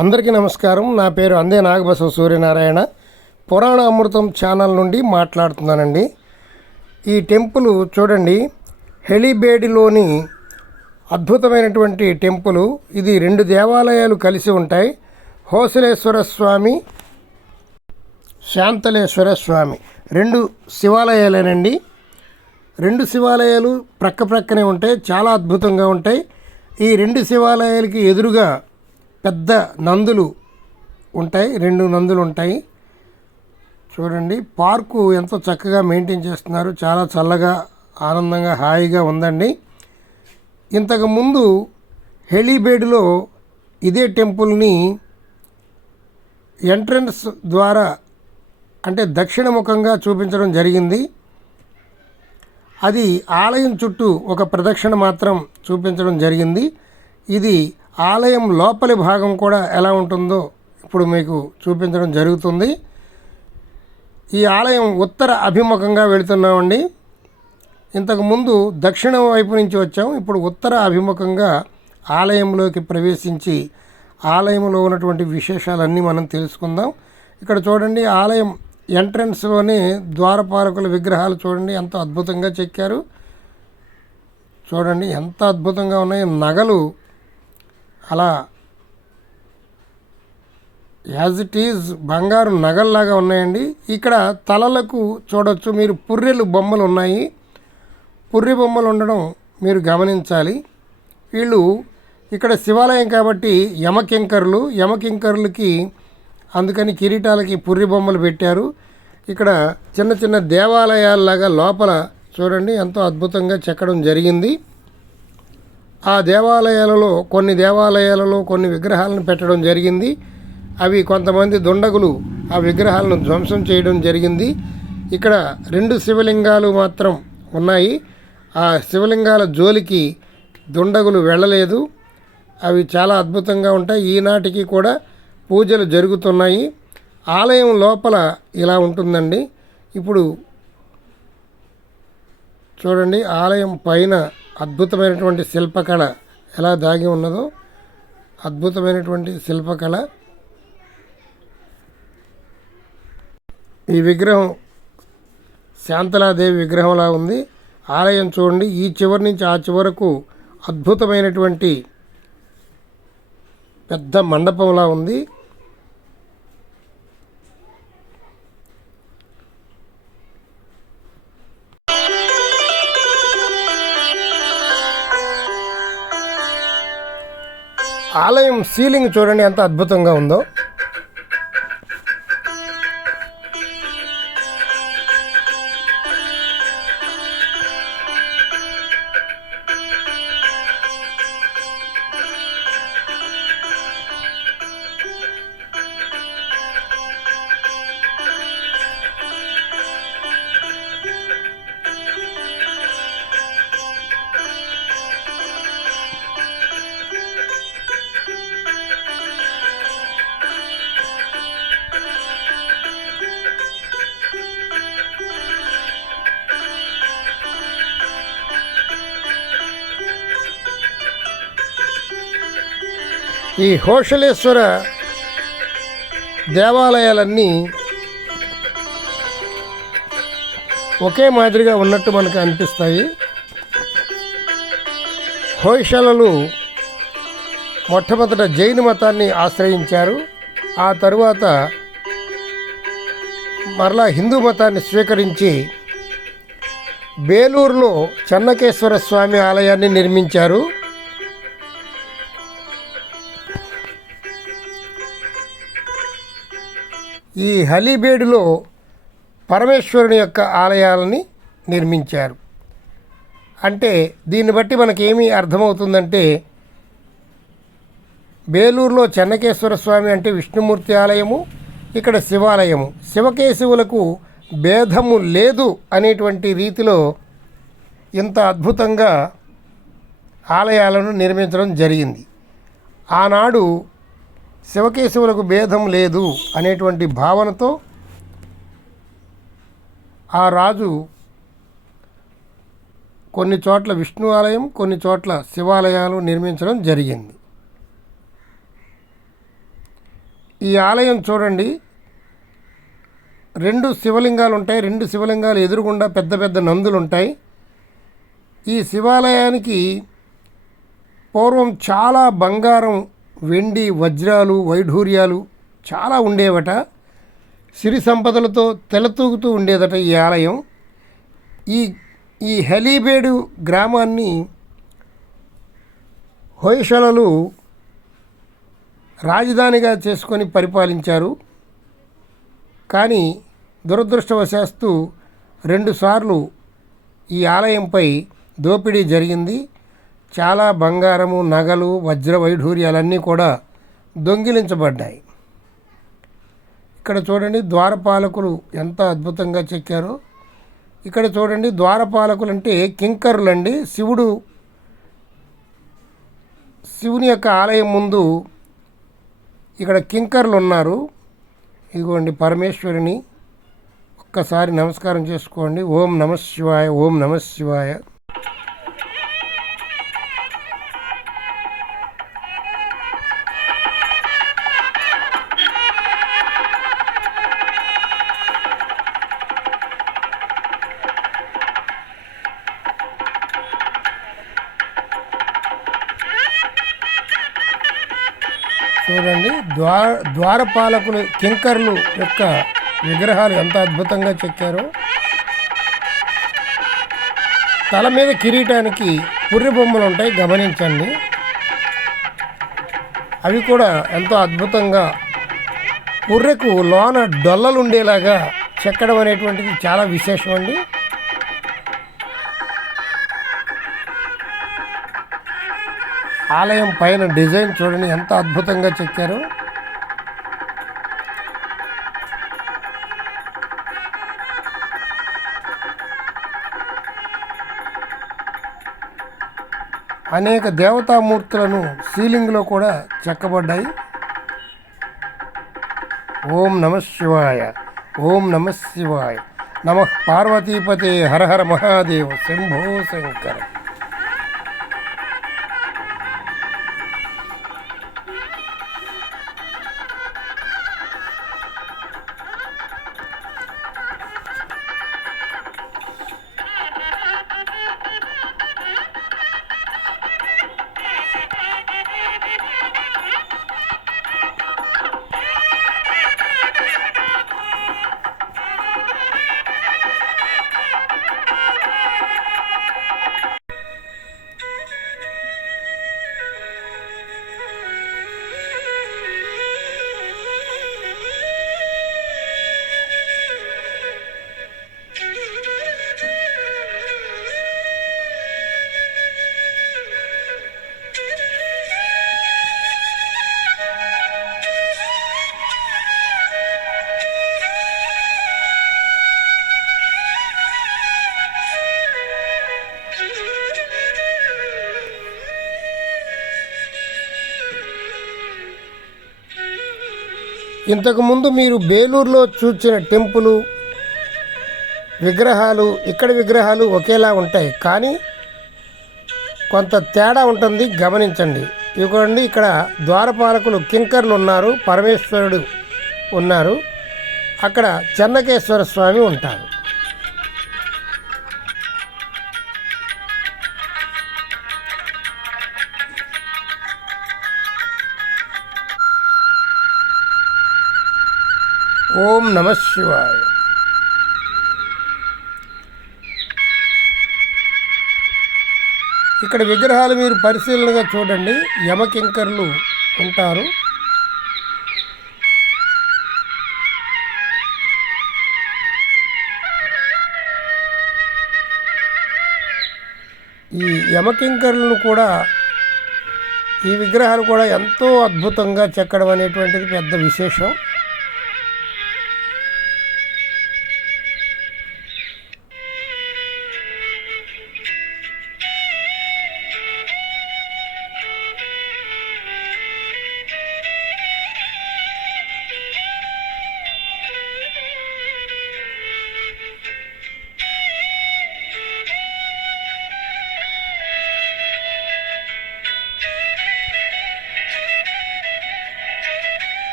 అందరికీ నమస్కారం. నా పేరు అందే నాగబసవ సూర్యనారాయణ. పురాణ అమృతం ఛానల్ నుండి మాట్లాడుతున్నానండి. ఈ టెంపుల్ చూడండి, హెలిబేడ్లోని అద్భుతమైనటువంటి టెంపుల్. ఇది 2 దేవాలయాలు కలిసి ఉంటాయి. హోసలేశ్వర స్వామి, శాంతలేశ్వర స్వామి 2 శివాలయాలేనండి. 2 శివాలయాలు ప్రక్కనే ఉంటాయి, చాలా అద్భుతంగా ఉంటాయి. ఈ 2 శివాలయాలకి ఎదురుగా పెద్ద నందులు ఉంటాయి, 2 నందులు ఉంటాయి. చూడండి, పార్కు ఎంతో చక్కగా మెయింటైన్ చేస్తున్నారు. చాలా చల్లగా, ఆనందంగా, హాయిగా ఉందండి. ఇంతకుముందు హెలిబేడ్లో ఇదే టెంపుల్ని ఎంట్రన్స్ ద్వారా అంటే దక్షిణముఖంగా చూపించడం జరిగింది. అది ఆలయం చుట్టూ ఒక ప్రదక్షిణ మాత్రం చూపించడం జరిగింది. ఇది ఆలయం లోపలి భాగం కూడా ఎలా ఉంటుందో ఇప్పుడు మీకు చూపించడం జరుగుతుంది. ఈ ఆలయం ఉత్తర అభిముఖంగా వెళుతున్నామండి. ఇంతకుముందు దక్షిణ వైపు నుంచి వచ్చాం, ఇప్పుడు ఉత్తర అభిముఖంగా ఆలయంలోకి ప్రవేశించి ఆలయంలో ఉన్నటువంటి విశేషాలన్నీ మనం తెలుసుకుందాం. ఇక్కడ చూడండి, ఆలయం ఎంట్రన్స్లోనే ద్వారపాలకుల విగ్రహాలు చూడండి ఎంత అద్భుతంగా చెక్కారు. చూడండి ఎంత అద్భుతంగా ఉన్నాయి. నగలు అలా యాజ్ ఇట్ ఈజ్ బంగారు నగల్లాగా ఉన్నాయండి. ఇక్కడ తలలకు చూడొచ్చు మీరు, పుర్రెలు బొమ్మలు ఉన్నాయి. పుర్రె బొమ్మలు ఉండడం మీరు గమనించాలి. వీళ్ళు ఇక్కడ శివాలయం కాబట్టి యమకింకరులకి అందుకని కిరీటాలకి పుర్రె బొమ్మలు పెట్టారు. ఇక్కడ చిన్న చిన్న దేవాలయాల్లాగా లోపల చూడండి ఎంతో అద్భుతంగా చెక్కడం జరిగింది. ఆ దేవాలయాలలో కొన్ని విగ్రహాలను పెట్టడం జరిగింది. అవి కొంతమంది దుండగులు ఆ విగ్రహాలను ధ్వంసం చేయడం జరిగింది. ఇక్కడ 2 శివలింగాలు మాత్రం ఉన్నాయి. ఆ శివలింగాల జోలికి దుండగులు వెళ్ళలేదు. అవి చాలా అద్భుతంగా ఉంటాయి. ఈనాటికి కూడా పూజలు జరుగుతున్నాయి. ఆలయం లోపల ఇలా ఉంటుందండి. ఇప్పుడు చూడండి, ఆలయం పైన అద్భుతమైనటువంటి శిల్పకళ ఎలా దాగి ఉన్నదో, అద్భుతమైనటువంటి శిల్పకళ. ఈ విగ్రహం శాంతలాదేవి విగ్రహంలా ఉంది. ఆలయం చూడండి, ఈ చివరి నుంచి ఆ చివరకు అద్భుతమైనటువంటి పెద్ద మండపంలా ఉంది. ఆలయం సీలింగ్ చూడండి ఎంత అద్భుతంగా ఉందో. ఈ హోసలేశ్వర దేవాలయాలన్నీ ఒకే మాదిరిగా ఉన్నట్టు మనకు అనిపిస్తాయి. హోయసలలు మొట్టమొదట జైన మతాన్ని ఆశ్రయించారు. ఆ తరువాత మరలా హిందూ మతాన్ని స్వీకరించి బేలూరులో చెన్నకేశ్వర స్వామి ఆలయాన్ని నిర్మించారు. ఈ హలీబేడులో పరమేశ్వరుని యొక్క ఆలయాలని నిర్మించారు. అంటే దీన్ని బట్టి మనకేమీ అర్థమవుతుందంటే, బేలూరులో చెన్నకేశ్వర స్వామి అంటే విష్ణుమూర్తి ఆలయము, ఇక్కడ శివాలయము, శివకేశవులకు భేదము లేదు అనేటువంటి రీతిలో ఇంత అద్భుతంగా ఆలయాలను నిర్మించడం జరిగింది. ఆనాడు శివకేశవులకు భేదం లేదు అనేటువంటి భావనతో ఆ రాజు కొన్ని చోట్ల విష్ణు ఆలయం, కొన్ని చోట్ల శివాలయాలు నిర్మించడం జరిగింది. ఈ ఆలయం చూడండి, 2 శివలింగాలు ఉంటాయి. 2 శివలింగాలు ఎదురుగుండా పెద్ద పెద్ద నందులు ఉంటాయి. ఈ శివాలయానికి పూర్వం చాలా బంగారం, వెండి, వజ్రాలు, వైఢూర్యాలు చాలా ఉండేవట. సిరి సంపదలతో తెలతూగుతూ ఉండేదట ఈ ఆలయం. ఈ ఈ హలీబేడు గ్రామాన్ని హొయసలలు రాజధానిగా చేసుకొని పరిపాలించారు. కానీ దురదృష్టవశాత్తు 2 సార్లు ఈ ఆలయంపై దోపిడీ జరిగింది. చాలా బంగారము, నగలు, వజ్ర వైఢూర్యాలన్నీ కూడా దొంగిలించబడ్డాయి. ఇక్కడ చూడండి ద్వారపాలకులు ఎంత అద్భుతంగా చెక్కారో. ఇక్కడ చూడండి, ద్వారపాలకులు అంటే కింకరులండి. శివుని యొక్క ఆలయం ముందు ఇక్కడ కింకర్లు ఉన్నారు. ఇదిగోండి పరమేశ్వరిని ఒక్కసారి నమస్కారం చేసుకోండి. ఓం నమ శివాయ, ఓం నమ శివాయ. చూడండి ద్వారపాలకులు కింకర్లు యొక్క విగ్రహాలు ఎంత అద్భుతంగా చెక్కారో. తల మీద కిరీటానికి పుర్రె బొమ్మలు ఉంటాయి, గమనించండి. అవి కూడా ఎంతో అద్భుతంగా పుర్రెకు లోన డొల్లలు ఉండేలాగా చెక్కడం అనేటువంటిది చాలా విశేషం అండి. ఆలయం పైన డిజైన్ చూడండి ఎంత అద్భుతంగా చెక్కారో. అనేక దేవతామూర్తులను సీలింగ్లో కూడా చెక్కబడ్డాయి. ఓం నమ శివాయ, ఓం నమ శివాయ. నమః పార్వతీపతే, హర హర మహాదేవ, శంభో శంకర. ఇంతకుముందు మీరు బేలూరులో చూసిన టెంపుల్ విగ్రహాలు, ఇక్కడ విగ్రహాలు ఒకేలా ఉంటాయి, కానీ కొంత తేడా ఉంటుంది, గమనించండి. ఇవ్వండి, ఇక్కడ ద్వారపాలకులు కింకర్లు ఉన్నారు, పరమేశ్వరుడు ఉన్నారు, అక్కడ చెన్నకేశ్వర స్వామి ఉంటారు. ఓం నమ శివాయ. ఇక్కడ విగ్రహాలు మీరు పరిశీలనగా చూడండి, యమకింకర్లు ఉంటారు. ఈ యమకింకర్లను కూడా, ఈ విగ్రహాలు కూడా ఎంతో అద్భుతంగా చెక్కడం అనేటువంటిది పెద్ద విశేషం.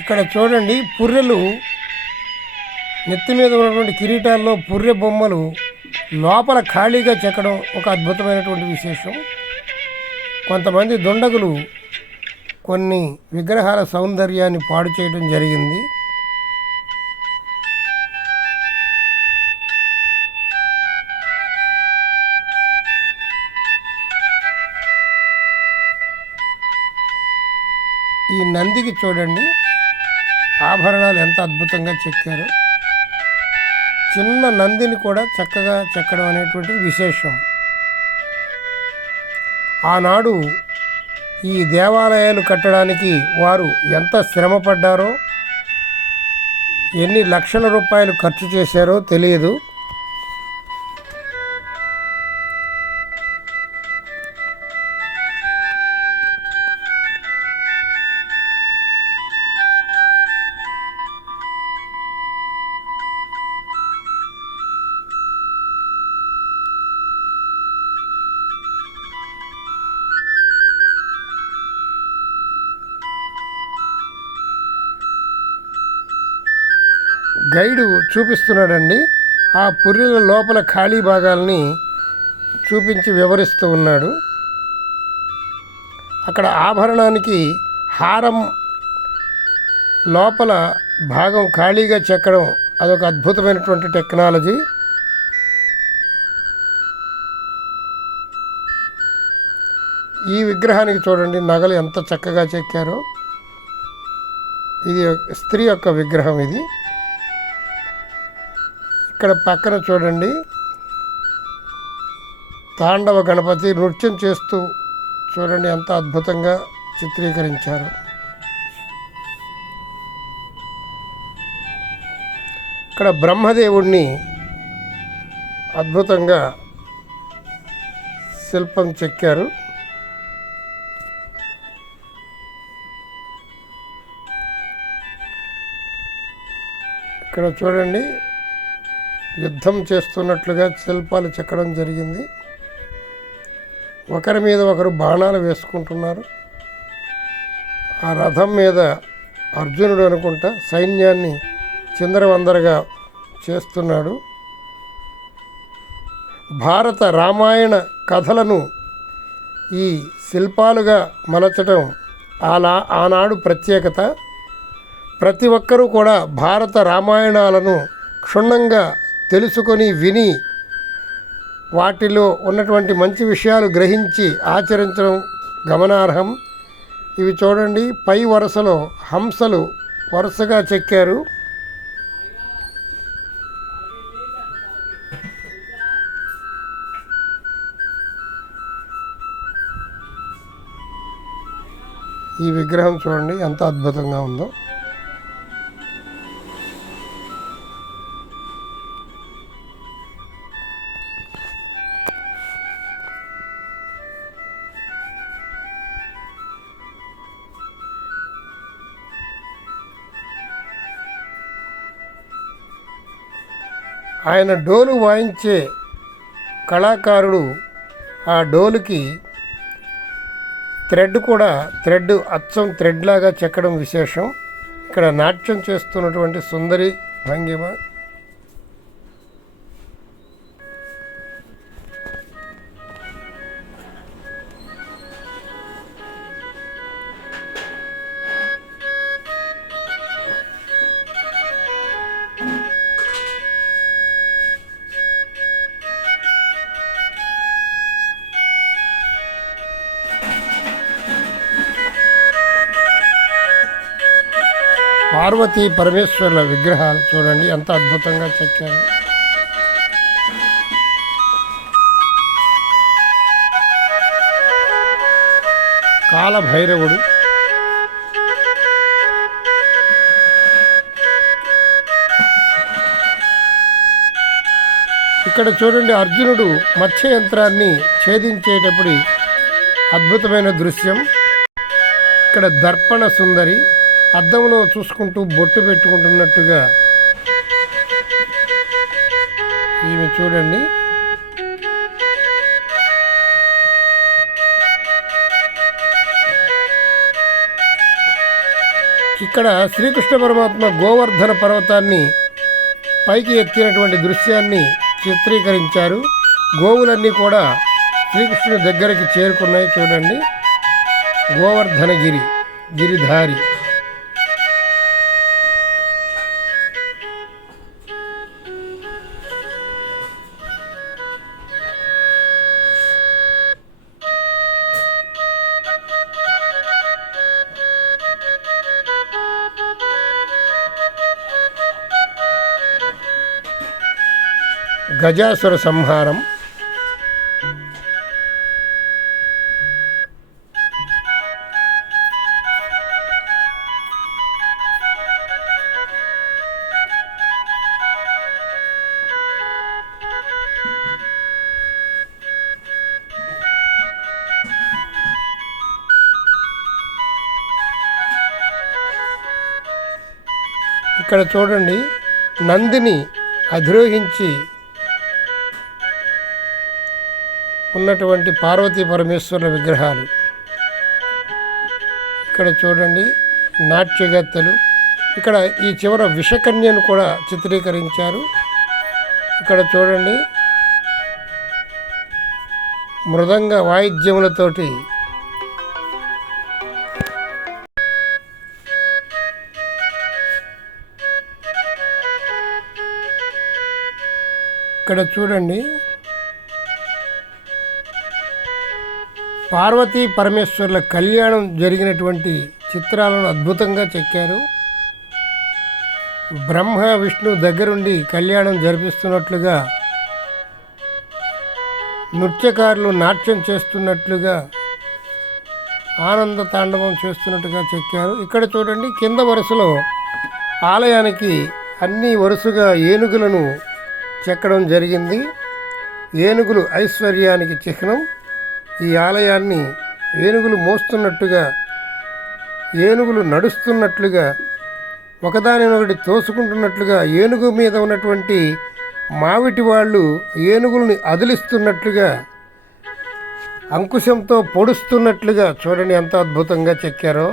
ఇక్కడ చూడండి పుర్రెలు, నెత్తి మీద ఉన్నటువంటి కిరీటాల్లో పుర్రె బొమ్మలు లోపల ఖాళీగా చెక్కడం ఒక అద్భుతమైనటువంటి విశేషం. కొంతమంది దుండగులు కొన్ని విగ్రహాల సౌందర్యాన్ని పాడు చేయడం జరిగింది. ఈ నందికి చూడండి ఆభరణాలు ఎంత అద్భుతంగా చెక్కారు. చిన్న నందిని కూడా చక్కగా చెక్కడం అనేటువంటి విశేషం. ఆనాడు ఈ దేవాలయాలు కట్టడానికి వారు ఎంత శ్రమ పడ్డారో, ఎన్ని లక్షల రూపాయలు ఖర్చు చేశారో తెలియదు. గైడు చూపిస్తున్నాడండి. ఆ పుర్రెల లోపల ఖాళీ భాగాల్ని చూపించి వివరిస్తూ ఉన్నాడు. అక్కడ ఆభరణానికి హారం లోపల భాగం ఖాళీగా చెక్కడం అదొక అద్భుతమైనటువంటి టెక్నాలజీ. ఈ విగ్రహానికి చూడండి నగలు ఎంత చక్కగా చెక్కారో. ఇది స్త్రీ యొక్క విగ్రహం. ఇది ఇక్కడ పక్కన చూడండి తాండవ గణపతి నృత్యం చేస్తూ చూడండి ఎంత అద్భుతంగా చిత్రీకరించారు. ఇక్కడ బ్రహ్మదేవుడిని అద్భుతంగా శిల్పం చెక్కారు. ఇక్కడ చూడండి యుద్ధం చేస్తున్నట్లుగా శిల్పాలు చెక్కడం జరిగింది. ఒకరి మీద ఒకరు బాణాలు వేసుకుంటున్నారు. ఆ రథం మీద అర్జునుడు అనుకుంటా సైన్యాన్ని చిందరవందరగా చేస్తున్నాడు. భారత రామాయణ కథలను ఈ శిల్పాలుగా మలచడం ఆనాడు ప్రత్యేకత. ప్రతి ఒక్కరూ కూడా భారత రామాయణాలను క్షుణ్ణంగా తెలుసుకొని విని వాటిలో ఉన్నటువంటి మంచి విషయాలు గ్రహించి ఆచరించడం గమనార్హం. ఇవి చూడండి పై వరుసలో హంసలు వరుసగా చెక్కారు. ఈ విగ్రహం చూడండి ఎంత అద్భుతంగా ఉందో. ఆయన డోలు వాయించే కళాకారుడు ఆ డోలుకి థ్రెడ్ అచ్చం థ్రెడ్ లాగా చెక్కడం విశేషం. ఇక్కడ నాట్యం చేస్తున్నటువంటి సుందరి భంగిమ. పార్వతీ పరమేశ్వరుల విగ్రహాలు చూడండి ఎంత అద్భుతంగా చెక్కారు. కాలభైరవుడు, ఇక్కడ చూడండి అర్జునుడు మత్స్య యంత్రాన్ని ఛేదించేటప్పుడు అద్భుతమైన దృశ్యం. ఇక్కడ దర్పణ సుందరి అద్దంలో చూసుకుంటూ బొట్టు పెట్టుకుంటున్నట్టుగా ఈమె చూడండి. ఇక్కడ శ్రీకృష్ణ పరమాత్మ గోవర్ధన పర్వతాన్ని పైకి ఎత్తినటువంటి దృశ్యాన్ని చిత్రీకరించారు. గోవులన్నీ కూడా శ్రీకృష్ణుడి దగ్గరికి చేరుకున్నాయి. చూడండి, గోవర్ధనగిరి గిరిధారి. గజాసుర సంహారం. ఇక్కడ చూడండి, నందిని అధిరోహించి ఉన్నటువంటి పార్వతీ పరమేశ్వరుల విగ్రహాలు. ఇక్కడ చూడండి, నాట్యగత్తెలు. ఇక్కడ ఈ చివర విషకన్యను కూడా చిత్రీకరించారు. ఇక్కడ చూడండి, మృదంగ వాయిద్యములతోటి ఇక్కడ చూడండి, పార్వతీ పరమేశ్వరుల కళ్యాణం జరిగినటువంటి చిత్రాలను అద్భుతంగా చెక్కారు. బ్రహ్మ విష్ణు దగ్గరుండి కళ్యాణం జరిపిస్తున్నట్లుగా, నృత్యకారులు నాట్యం చేస్తున్నట్లుగా, ఆనంద తాండవం చేస్తున్నట్టుగా చెక్కారు. ఇక్కడ చూడండి, కింద వరుసలో ఆలయానికి అన్ని వరుసగా ఏనుగులను చెక్కడం జరిగింది. ఏనుగులు ఐశ్వర్యానికి చిహ్నం. ఈ ఆలయాన్ని ఏనుగులు మోస్తున్నట్టుగా, ఏనుగులు నడుస్తున్నట్లుగా, ఒకదానినొకటి తోసుకుంటున్నట్లుగా, ఏనుగు మీద ఉన్నటువంటి మావిటి వాళ్ళు ఏనుగుల్ని అదిలిస్తున్నట్లుగా, అంకుశంతో పొడుస్తున్నట్లుగా చూడండి ఎంత అద్భుతంగా చెక్కారో.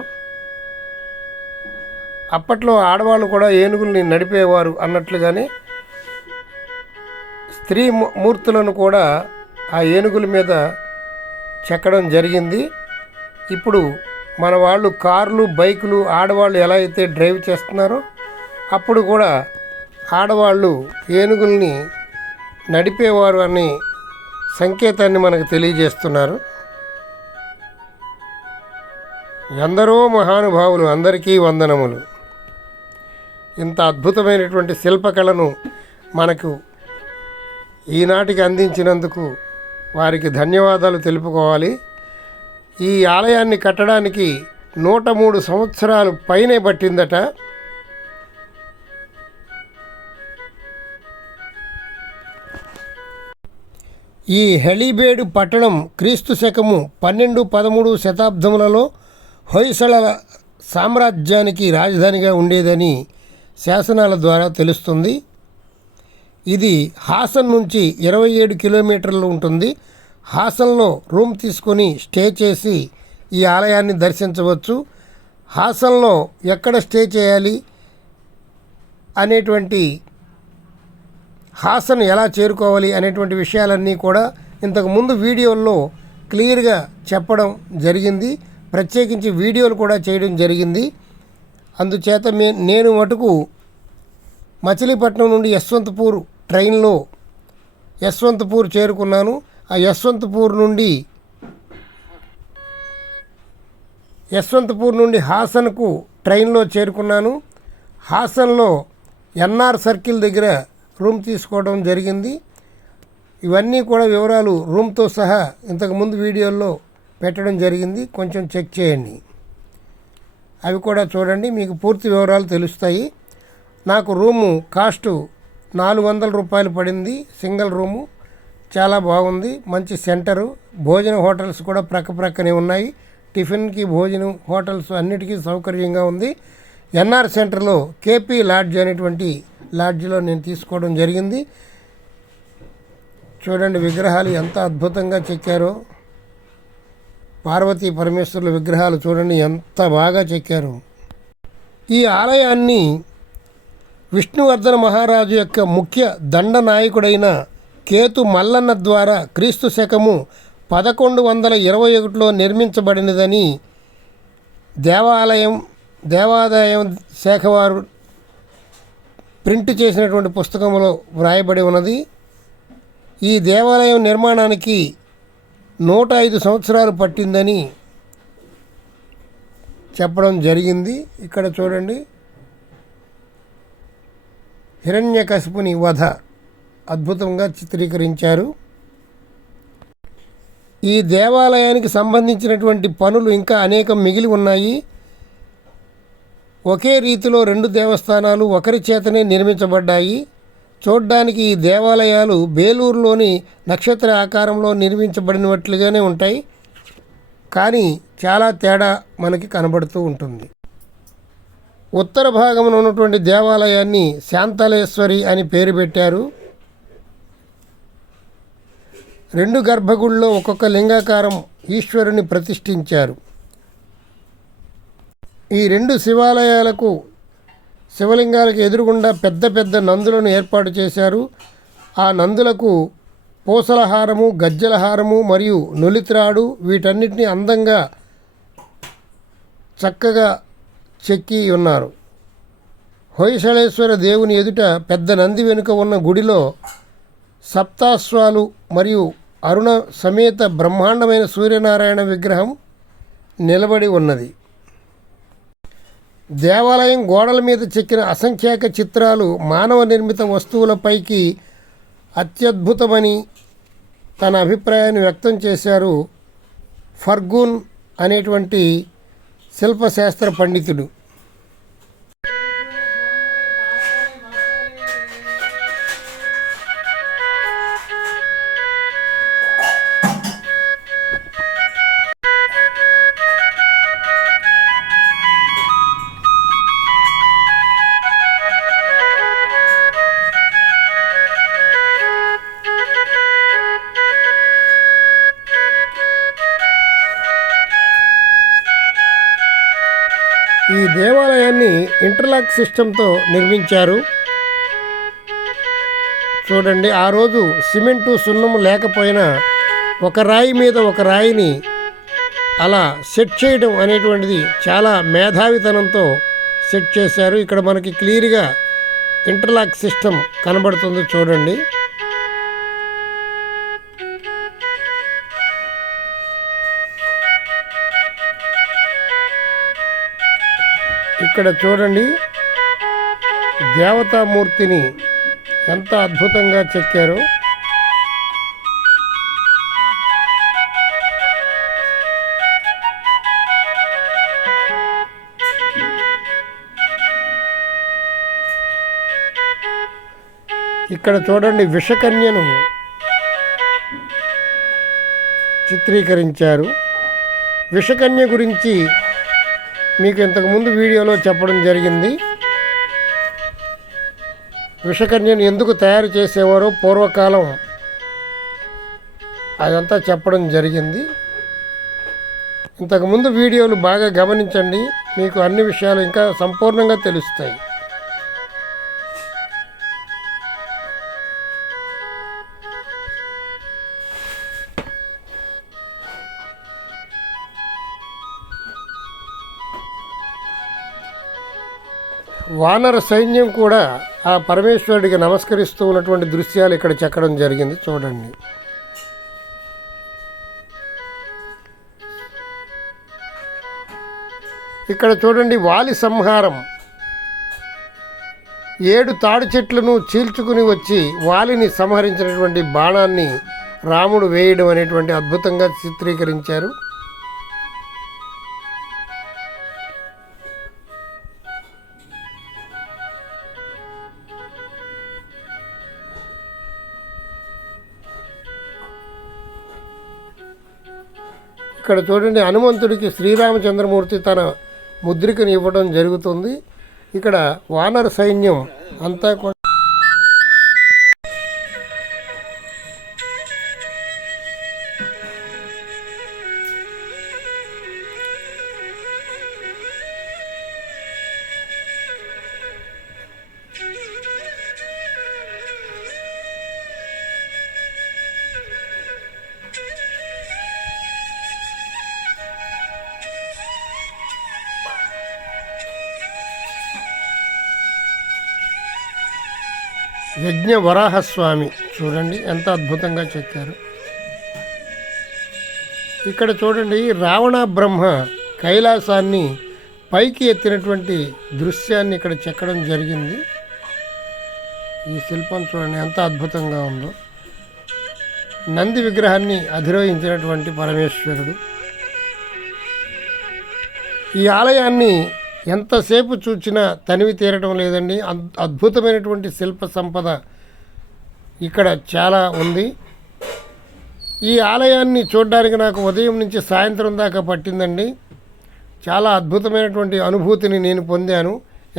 అప్పట్లో ఆడవాళ్ళు కూడా ఏనుగుల్ని నడిపేవారు అన్నట్లుగానే స్త్రీ మూర్తులను కూడా ఆ ఏనుగుల మీద చెక్కడం జరిగింది. ఇప్పుడు మన వాళ్ళు కార్లు, బైకులు ఆడవాళ్ళు ఎలా అయితే డ్రైవ్ చేస్తున్నారో అప్పుడు కూడా ఆడవాళ్ళు ఏనుగుల్ని నడిపేవారు అనే సంకేతాన్ని మనకు తెలియజేస్తున్నారు. ఎందరో మహానుభావులు, అందరికీ వందనములు. ఇంత అద్భుతమైనటువంటి శిల్పకళను మనకు ఈనాటికి అందించినందుకు వారికి ధన్యవాదాలు తెలుపుకోవాలి. ఈ ఆలయాన్ని కట్టడానికి 103 సంవత్సరాలు పైనే పట్టిందట. ఈ హెలీబేడు పట్టణం క్రీస్తు శకము 12-13 శతాబ్దములలో హొయసళ సామ్రాజ్యానికి రాజధానిగా ఉండేదని శాసనాల ద్వారా తెలుస్తుంది. ఇది హాసన్ నుంచి 27 కిలోమీటర్లు ఉంటుంది. హాసన్లో రూమ్ తీసుకొని స్టే చేసి ఈ ఆలయాన్ని దర్శించవచ్చు. హాసన్లో ఎక్కడ స్టే చేయాలి అనేటువంటి, హాసన్ ఎలా చేరుకోవాలి అనేటువంటి విషయాలన్నీ కూడా ఇంతకుముందు వీడియోల్లో క్లియర్గా చెప్పడం జరిగింది. ప్రత్యేకించి వీడియోలు కూడా చేయడం జరిగింది. అందుచేత నేను మటుకు మచిలీపట్నం నుండి యశ్వంతపూర్ ట్రైన్లో యశ్వంతపూర్ చేరుకున్నాను. ఆ యశ్వంతపూర్ నుండి హాసన్కు ట్రైన్లో చేరుకున్నాను. హాసన్లో ఎన్ఆర్ సర్కిల్ దగ్గర రూమ్ తీసుకోవడం జరిగింది. ఇవన్నీ కూడా వివరాలు రూమ్తో సహా ఇంతకుముందు వీడియోల్లో పెట్టడం జరిగింది. కొంచెం చెక్ చేయండి, అవి కూడా చూడండి, మీకు పూర్తి వివరాలు తెలుస్తాయి. నాకు రూము కాస్టు 400 రూపాయలు పడింది. సింగిల్ రూము, చాలా బాగుంది. మంచి సెంటరు, భోజన హోటల్స్ కూడా ప్రక్కనే ఉన్నాయి. టిఫిన్కి, భోజనం, హోటల్స్ అన్నిటికీ సౌకర్యంగా ఉంది. ఎన్ఆర్ సెంటర్లో కేపీ లాడ్జ్ అనేటువంటి లాడ్జ్లో నేను తీసుకోవడం జరిగింది. చూడండి విగ్రహాలు ఎంత అద్భుతంగా చెక్కారో. పార్వతీ పరమేశ్వరుల విగ్రహాలు చూడండి ఎంత బాగా చెక్కారు. ఈ ఆలయాన్ని విష్ణువర్ధన మహారాజు యొక్క ముఖ్య దండనాయకుడైన కేతు మల్లన్న ద్వారా క్రీస్తు శకము 1121లో నిర్మించబడినదని దేవాదాయం శాఖ వారు ప్రింట్ చేసినటువంటి పుస్తకంలో వ్రాయబడి ఉన్నది. ఈ దేవాలయం నిర్మాణానికి 105 సంవత్సరాలు పట్టిందని చెప్పడం జరిగింది. ఇక్కడ చూడండి, హిరణ్యకశిపుని వధ అద్భుతంగా చిత్రీకరించారు. ఈ దేవాలయానికి సంబంధించినటువంటి పనులు ఇంకా అనేకం మిగిలి ఉన్నాయి. ఒకే రీతిలో 2 దేవస్థానాలు ఒకరి చేతనే నిర్మించబడ్డాయి. చూడ్డానికి ఈ దేవాలయాలు బేలూరులోని నక్షత్ర ఆకారంలో నిర్మించబడినట్లుగానే ఉంటాయి, కానీ చాలా తేడా మనకి కనబడుతూ ఉంటుంది. ఉత్తర భాగంలో ఉన్నటువంటి దేవాలయాన్ని శాంతలేశ్వరి అని పేరు పెట్టారు. 2 గర్భగుళ్ళలో ఒక్కొక్క లింగాకారం ఈశ్వరుని ప్రతిష్ఠించారు. ఈ 2 శివలింగాలకు ఎదురుగుండా పెద్ద పెద్ద నందులను ఏర్పాటు చేశారు. ఆ నందులకు పూసల హారము, గజ్జల హారము మరియు నులిత్రాడు వీటన్నిటిని అందంగా చక్కగా చెక్కి ఉన్నారు. హొయసళేశ్వర దేవుని ఎదుట పెద్ద నంది వెనుక ఉన్న గుడిలో సప్తాశ్వాలు మరియు అరుణ సమేత బ్రహ్మాండమైన సూర్యనారాయణ విగ్రహం నిలబడి ఉన్నది. దేవాలయం గోడల మీద చెక్కిన అసంఖ్యాక చిత్రాలు మానవ నిర్మిత వస్తువులపైకి అత్యద్భుతమని తన అభిప్రాయాన్ని వ్యక్తం చేశారు ఫర్గూన్ అనేటువంటి శిల్పశాస్త్ర పండితుడు. ఈ దేవాలయాన్ని ఇంటర్లాక్ సిస్టంతో నిర్మించారు. చూడండి, ఆ రోజు సిమెంటు సున్నము లేకపోయినా ఒక రాయి మీద ఒక రాయిని అలా సెట్ చేయడం అనేటువంటిది చాలా మేధావితనంతో సెట్ చేశారు. ఇక్కడ మనకి క్లియర్గా ఇంటర్లాక్ సిస్టమ్ కనబడుతుంది చూడండి. ఇక్కడ చూడండి, దేవతామూర్తిని ఎంత అద్భుతంగా చెక్కారో. ఇక్కడ చూడండి, విషకన్యను చిత్రీకరించారు. విషకన్య గురించి మీకు ఇంతకుముందు వీడియోలో చెప్పడం జరిగింది. విషకన్యను ఎందుకు తయారు చేసేవారో పూర్వకాలం అదంతా చెప్పడం జరిగింది. ఇంతకుముందు వీడియోలు బాగా గమనించండి, మీకు అన్ని విషయాలు ఇంకా సంపూర్ణంగా తెలుస్తాయి. వానర సైన్యం కూడా ఆ పరమేశ్వరుడికి నమస్కరిస్తూ ఉన్నటువంటి దృశ్యాలు ఇక్కడ చెక్కడం జరిగింది చూడండి. ఇక్కడ చూడండి, వాలి సంహారం. 7 తాడి చెట్లను చీల్చుకుని వచ్చి వాలిని సంహరించినటువంటి బాణాన్ని రాముడు వేయడం అనేటువంటి అద్భుతంగా చిత్రీకరించారు. ఇక్కడ చూడండి, హనుమంతుడికి శ్రీరామచంద్రమూర్తి తన ముద్రికను ఇవ్వడం జరుగుతుంది. ఇక్కడ వానర సైన్యం అంతా కూడా యజ్ఞ వరాహస్వామి చూడండి ఎంత అద్భుతంగా చెక్కారు. ఇక్కడ చూడండి రావణ బ్రహ్మ కైలాసాన్ని పైకి ఎత్తినటువంటి దృశ్యాన్ని ఇక్కడ చెక్కడం జరిగింది. ఈ శిల్పం చూడండి ఎంత అద్భుతంగా ఉందో. నంది విగ్రహాన్ని అధిరోహించినటువంటి పరమేశ్వరుడు. ఈ ఆలయాన్ని ఎంతసేపు చూచినా తనివి తీరటం లేదండి. అద్భుతమైనటువంటి శిల్ప సంపద ఇక్కడ చాలా ఉంది. ఈ ఆలయాన్ని చూడడానికి నాకు ఉదయం నుంచి సాయంత్రం దాకా పట్టిందండి. చాలా అద్భుతమైనటువంటి అనుభూతిని నేను పొందాను,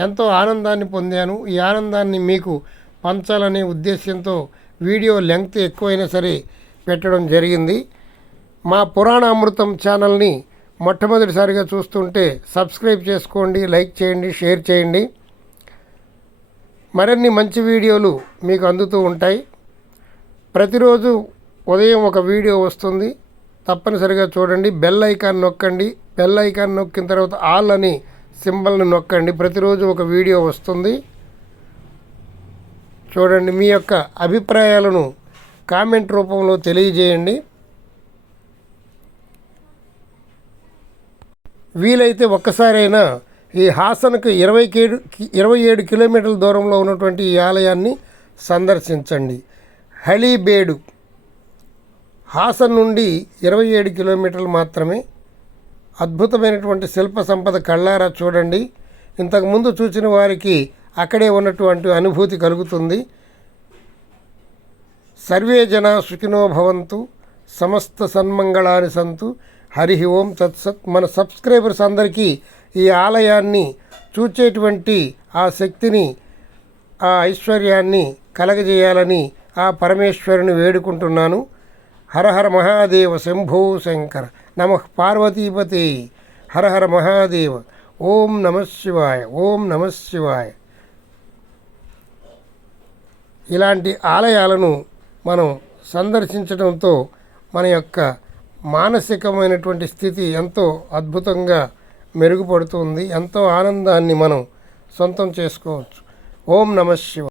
ఎంతో ఆనందాన్ని పొందాను. ఈ ఆనందాన్ని మీకు పంచాలనే ఉద్దేశంతో వీడియో లెంగ్త్ ఎక్కువైనా సరే పెట్టడం జరిగింది. మా పురాణ అమృతం ఛానల్ని మొట్టమొదటిసారిగా చూస్తుంటే సబ్స్క్రైబ్ చేసుకోండి, లైక్ చేయండి, షేర్ చేయండి. మరిన్ని మంచి వీడియోలు మీకు అందుతూ ఉంటాయి. ప్రతిరోజు ఉదయం ఒక వీడియో వస్తుంది, తప్పనిసరిగా చూడండి. బెల్ ఐకాన్ నొక్కండి. బెల్ ఐకాన్ నొక్కిన తర్వాత ఆల్ అని సింబల్ని నొక్కండి. ప్రతిరోజు ఒక వీడియో వస్తుంది. చూడండి. మీ యొక్క అభిప్రాయాలను కామెంట్ రూపంలో తెలియజేయండి. వీలైతే ఒక్కసారైనా ఈ హాసన్కు 27 కిలోమీటర్ల దూరంలో ఉన్నటువంటి ఈ ఆలయాన్ని సందర్శించండి. హళీబేడు హాసన్ నుండి 27 కిలోమీటర్లు మాత్రమే. అద్భుతమైనటువంటి శిల్ప సంపద కళ్ళారా చూడండి. ఇంతకుముందు చూసిన వారికి అక్కడే ఉన్నటువంటి అనుభూతి కలుగుతుంది. సర్వే జనా సుఖినో భవంతు, సమస్త సన్మంగళాని సంతు. హరి ఓం తత్సత్. మన సబ్స్క్రైబర్స్ అందరికీ ఈ ఆలయాన్ని చూచేటువంటి ఆ శక్తిని, ఆ ఐశ్వర్యాన్ని కలగజేయాలని ఆ పరమేశ్వరుని వేడుకుంటున్నాను. హర హర మహాదేవ శంభో శంకర. నమః పార్వతీపతే. హర హర మహాదేవ. ఓం నమః శివాయ. ఓం నమః శివాయ. ఇలాంటి ఆలయాలను మనం సందర్శించడంతో మన యొక్క మానసికమైనటువంటి స్థితి ఎంతో అద్భుతంగా మెరుగుపడుతుంది. ఎంతో ఆనందాన్ని మనం సొంతం చేసుకోవచ్చు. ఓం నమః శివాయ.